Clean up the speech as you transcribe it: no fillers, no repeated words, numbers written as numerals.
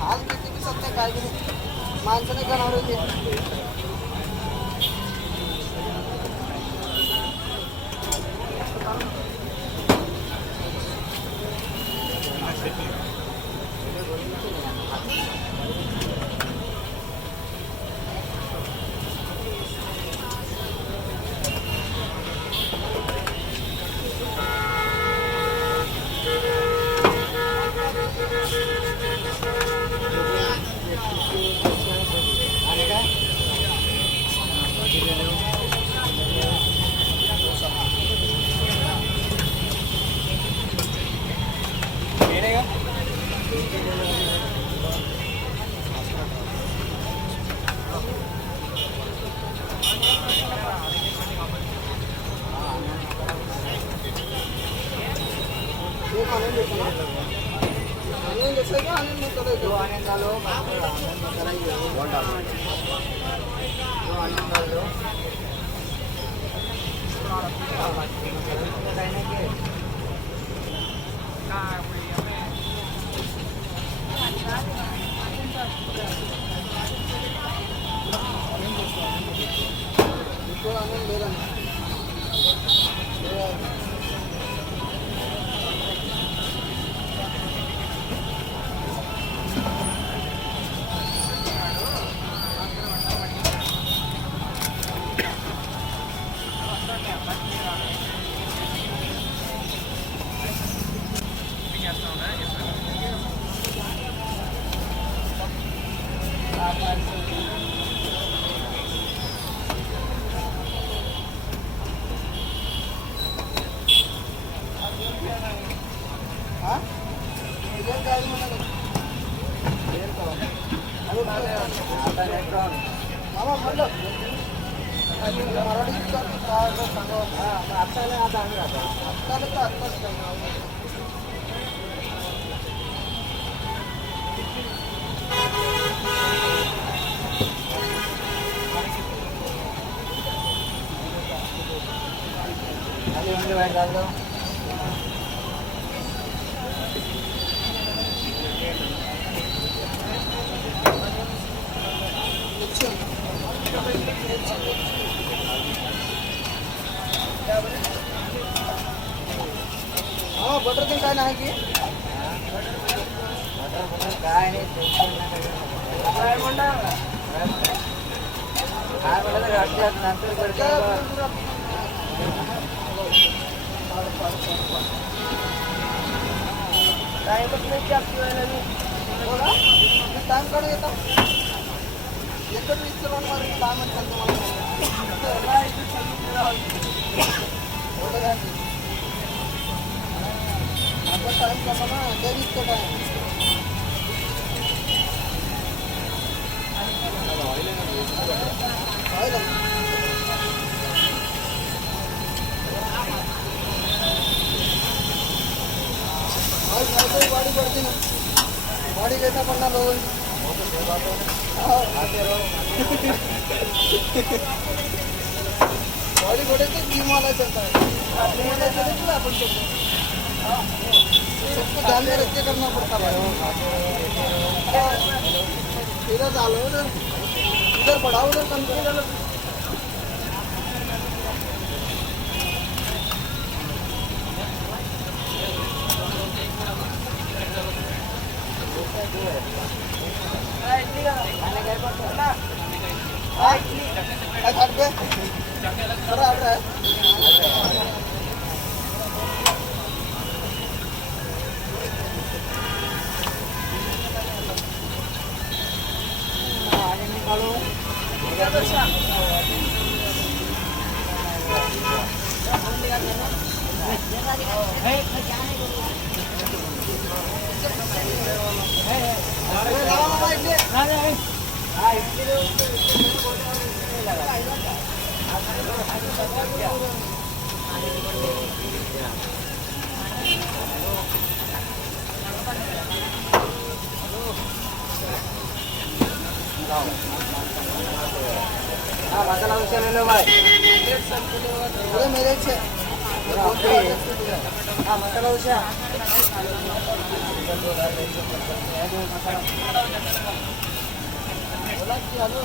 हाल किती बी सध्या काय बी माणसं नाही करणार होते. बटर ते काय नाही की काय म्हणता काय म्हणतात नंतर काय टाइम काढून येतो एकच विचारून काय म्हणतात तुम्हाला आता टाइम कसा ना त्या इतकं टाइम गाडी पडते ना गाडी घेता पडणार लोक गाडी पडायचं जिमाला चलता आपण सबको ध्यान में रख के करना पड़ता है। इधर डालो इधर बढ़ाओ उधर कम करो हा मसाला डोसा ले लो भाई अरे मेरे से हा मसाला डोसा बोला की हॅलो